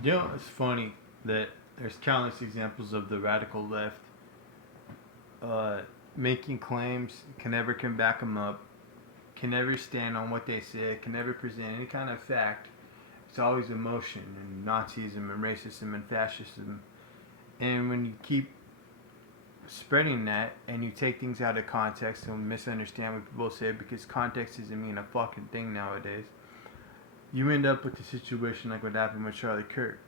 You know, it's funny that there's countless examples of the radical left uh, making claims, can never can back them up, can never stand on what they say, can never present any kind of fact. It's always emotion and Nazism and racism and fascism. And when you keep spreading that and you take things out of context and misunderstand what people say because context doesn't mean a fucking thing nowadays, you end up with a situation like what happened with Charlie Kirk.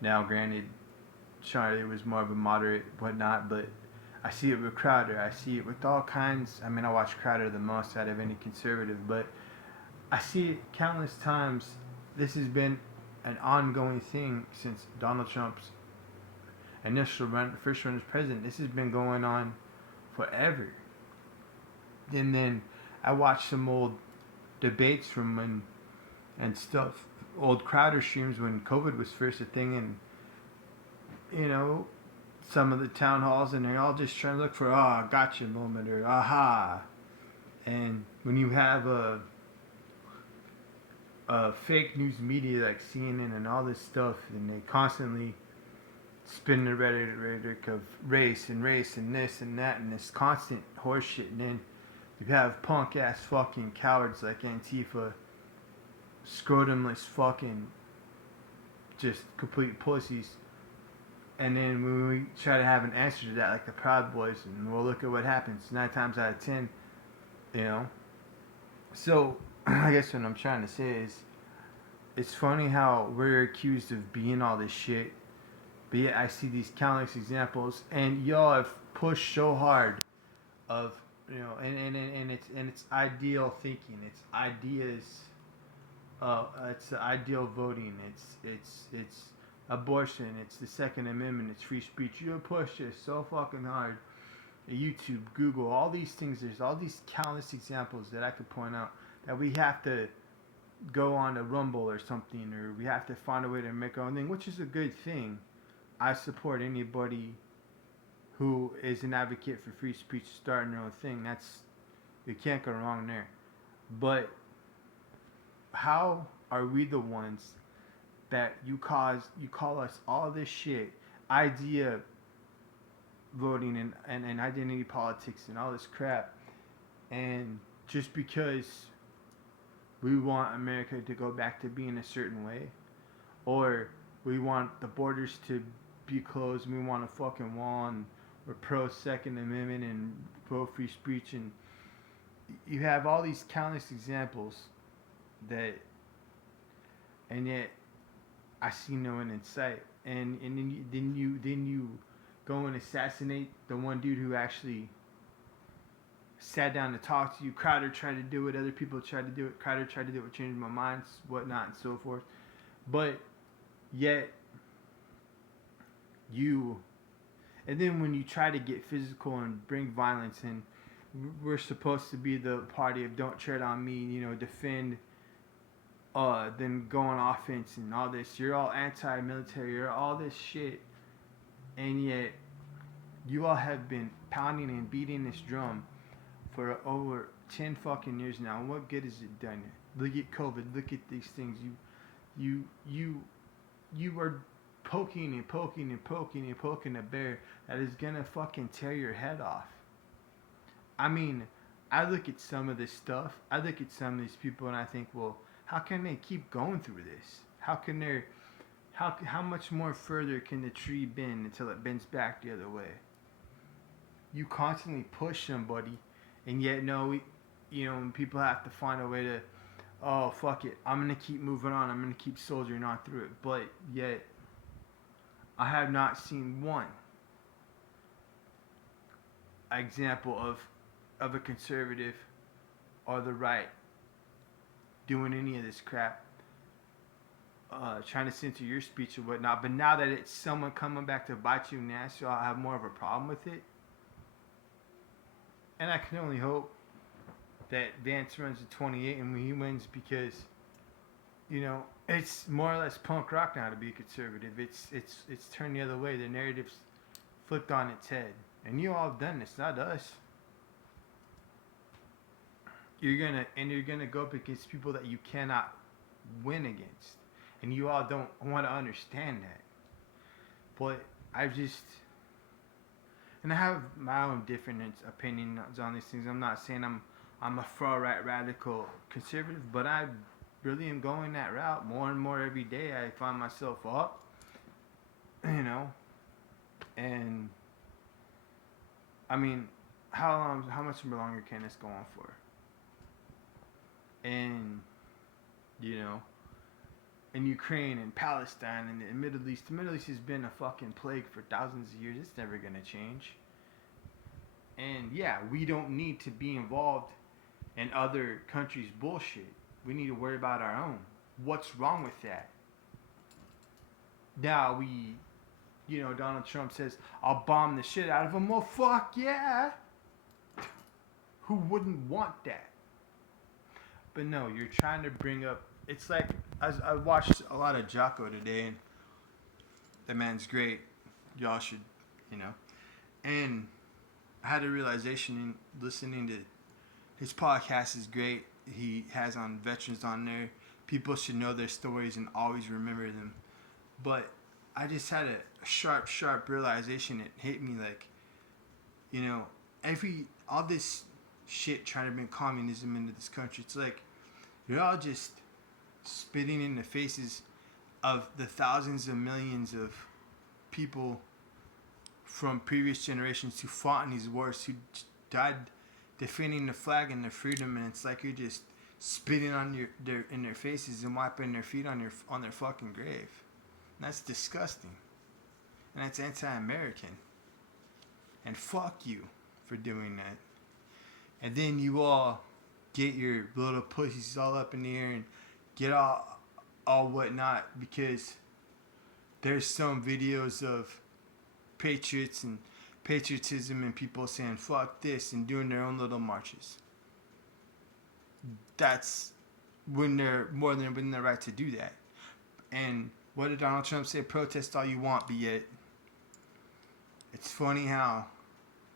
Now, granted, Charlie was more of a moderate, whatnot, but I see it with Crowder. I see it with all kinds. I mean, I watch Crowder the most out of any conservative, but I see it countless times. This has been an ongoing thing since Donald Trump's initial run, first run as president. This has been going on forever. And then I watched some old debates from when and stuff, old Crowder streams when COVID was first a thing, and you know, some of the town halls, and they're all just trying to look for gotcha moment or aha. And when you have a fake news media like CNN and all this stuff, and they constantly spin the rhetoric of race and this and that and this constant horseshit, and then you have punk ass fucking cowards like Antifa, scrotumless fucking just complete pussies. And then when we try to have an answer to that, like the Proud Boys, and we'll look at what happens 9 times out of 10, you know. So I guess what I'm trying to say is, it's funny how we're accused of being all this shit, but yet I see these countless examples, and y'all have pushed so hard of and it's ideal thinking, it's ideas, it's ideal voting, it's abortion, it's the Second Amendment, it's free speech. You push this so fucking hard. YouTube, Google, all these things. There's all these countless examples that I could point out that we have to go on a Rumble or something, or we have to find a way to make our own thing, which is a good thing. I support anybody who is an advocate for free speech starting their own thing. That's, you can't go wrong there. But how are we the ones that you call us all this shit, idea voting and identity politics and all this crap, and just because we want America to go back to being a certain way, or we want the borders to be closed, and we want a fucking wall, and we're pro Second Amendment and pro free speech, and you have all these countless examples that, and yet I see no one in sight. And then you go and assassinate the one dude who actually sat down to talk to you. Crowder tried to do it. Other people tried to do it. Crowder tried to do it. Changing my mind, whatnot, and so forth. But yet you, and then when you try to get physical and bring violence in, we're supposed to be the party of don't tread on me. Defend. Then go on offense and all this. You're all anti-military. You're all this shit, and yet you all have been pounding and beating this drum for over 10 fucking years now. And what good has it done? Look at COVID. Look at these things. You, you, you are poking and poking and poking and poking a bear that is gonna fucking tear your head off. I mean, I look at some of this stuff. I look at some of these people and I think, well, how can they keep going through this? How much more further can the tree bend until it bends back the other way? You constantly push somebody, and yet no, people have to find a way to, oh fuck it, I'm gonna keep moving on, I'm gonna keep soldiering on through it. But yet, I have not seen one example of a conservative or the right doing any of this crap, trying to censor your speech or whatnot. But now that it's someone coming back to bite you in the ass, so I'll have more of a problem with it. And I can only hope that Vance runs to 28 and he wins because, it's more or less punk rock now to be conservative. It's turned the other way. The narrative's flipped on its head. And you all have done this, not us. You're gonna go up against people that you cannot win against. and you all don't want to understand that. But I just, and I have my own different opinions on these things. I'm not saying I'm a far right radical conservative, but I really am going that route more and more every day. I find myself up, you know, and I mean, how much longer can this go on for? And you know, in Ukraine and Palestine and the Middle East, the Middle East has been a fucking plague for thousands of years. It's never gonna change. And yeah, we don't need to be involved in other countries' bullshit. We need to worry about our own. What's wrong with that? Now Donald Trump says, I'll bomb the shit out of them. Well, fuck yeah. Who wouldn't want that? But no, you're trying to bring up. It's like I watched a lot of Jocko today, and the man's great. Y'all should, you know. And I had a realization in listening to his podcast is great. He has on veterans on there. People should know their stories and always remember them. But I just had a sharp realization. It hit me like, all this shit trying to bring communism into this country. It's like you're all just spitting in the faces of the thousands of millions of people from previous generations who fought in these wars, who died defending the flag and their freedom, and it's like you're just spitting on in their faces and wiping their feet on their fucking grave. And that's disgusting, and that's anti-American. And fuck you for doing that. And then you all get your little pussies all up in the air and get all whatnot because there's some videos of patriots and patriotism and people saying fuck this and doing their own little marches. That's when they're more than within their right to do that. And what did Donald Trump say? Protest all you want, but yet it's funny how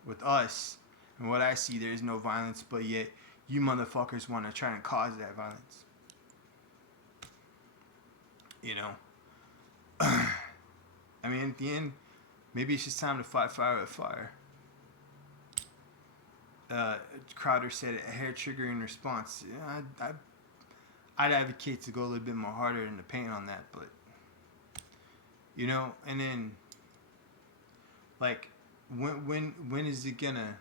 with us and what I see, there is no violence, but yet you motherfuckers want to try and cause that violence. I mean, at the end, maybe it's just time to fight fire with fire. Crowder said a hair triggering response. I'd advocate to go a little bit more harder in the paint on that, but and then like when is it gonna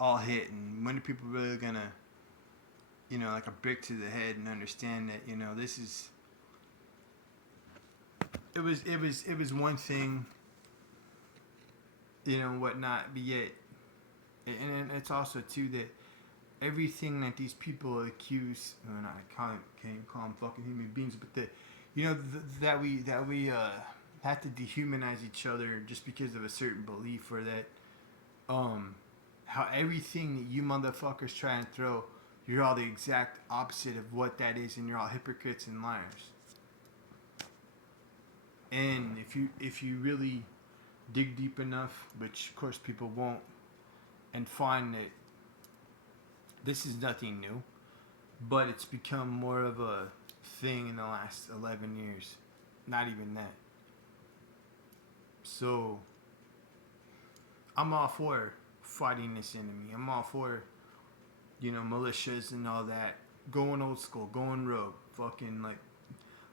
all hit, and when are people really gonna like a brick to the head and understand that this is it was one thing whatnot, but yet and it's also too that everything that these people accuse, and I can't call them fucking human beings, but that we have to dehumanize each other just because of a certain belief, or that how everything that you motherfuckers try and throw, you're all the exact opposite of what that is, and you're all hypocrites and liars. And if you really dig deep enough, which of course people won't, and find that this is nothing new, but it's become more of a thing in the last 11 years. Not even that. So I'm all for fighting this enemy. I'm all for militias and all that, going old school, going rogue, fucking like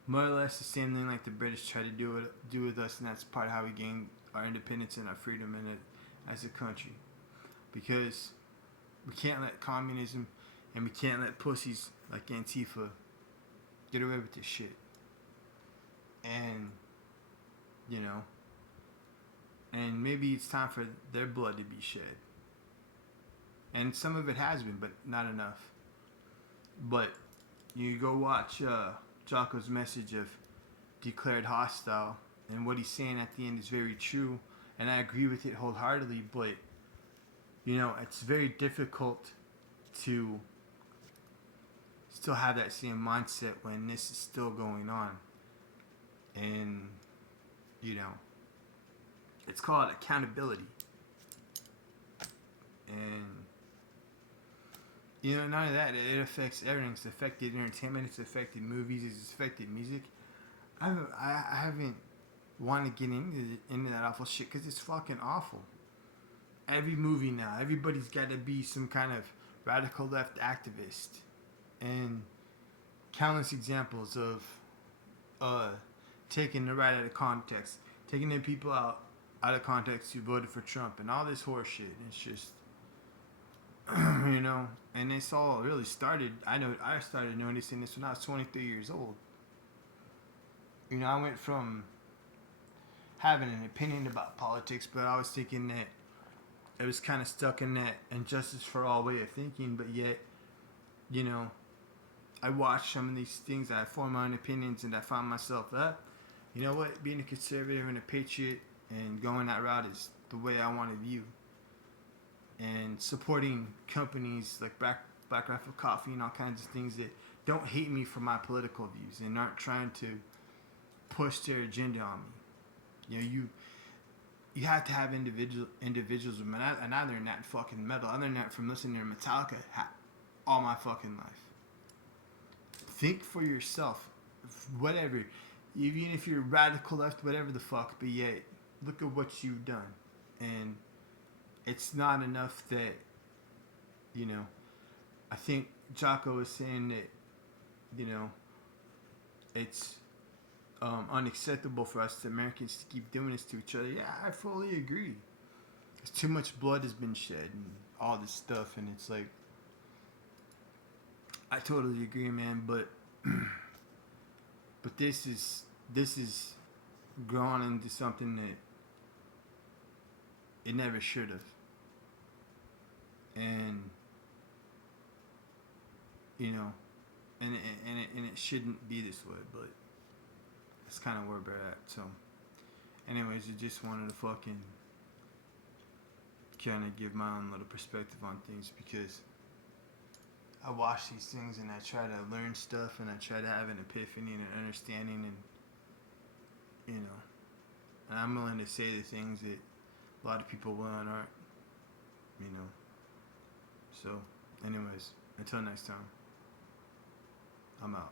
more or less the same thing like the British tried to do with us, and that's part of how we gained our independence and our freedom in it as a country. Because we can't let communism and we can't let pussies like Antifa get away with this shit. And and maybe it's time for their blood to be shed. And some of it has been, but not enough. But you go watch Jocko's message of declared hostile, and what he's saying at the end is very true, and I agree with it wholeheartedly, but it's very difficult to still have that same mindset when this is still going on. And it's called accountability. And You know, none of that. It affects everything. It's affected entertainment. It's affected movies. It's affected music. I haven't wanted to get into that awful shit because it's fucking awful. Every movie now, everybody's got to be some kind of radical left activist, and countless examples of uh, taking the right out of context, taking the people out of context who voted for Trump, and all this horse shit. It's just, you know, and it's all really started. I started noticing this when I was 23 years old. You know, I went from having an opinion about politics, but I was thinking that it was kind of stuck in that injustice for all way of thinking. But yet, you know, I watched some of these things, I formed my own opinions, and I found myself you know what, being a conservative and a patriot and going that route is the way I want to view. And supporting companies like Black Rifle Coffee and all kinds of things that don't hate me for my political views and aren't trying to push their agenda on me. You know, you have to have individualism, and I learned that in fucking metal. I learned that from listening to Metallica all my fucking life. Think for yourself, whatever, even if you're radical left, whatever the fuck. But yet, look at what you've done, and it's not enough that, you know. I think Jocko was saying that, you know, it's unacceptable for us as Americans to keep doing this to each other. Yeah, I fully agree. There's too much blood has been shed and all this stuff, and it's like, I totally agree, man. But this is grown into something that it never should have, and you know, and it shouldn't be this way. But that's kind of where we're at. So, anyways, I just wanted to fucking kind of give my own little perspective on things because I watch these things and I try to learn stuff and I try to have an epiphany and an understanding, and you know, and I'm willing to say the things that a lot of people will and aren't, you know. So, anyways, until next time, I'm out.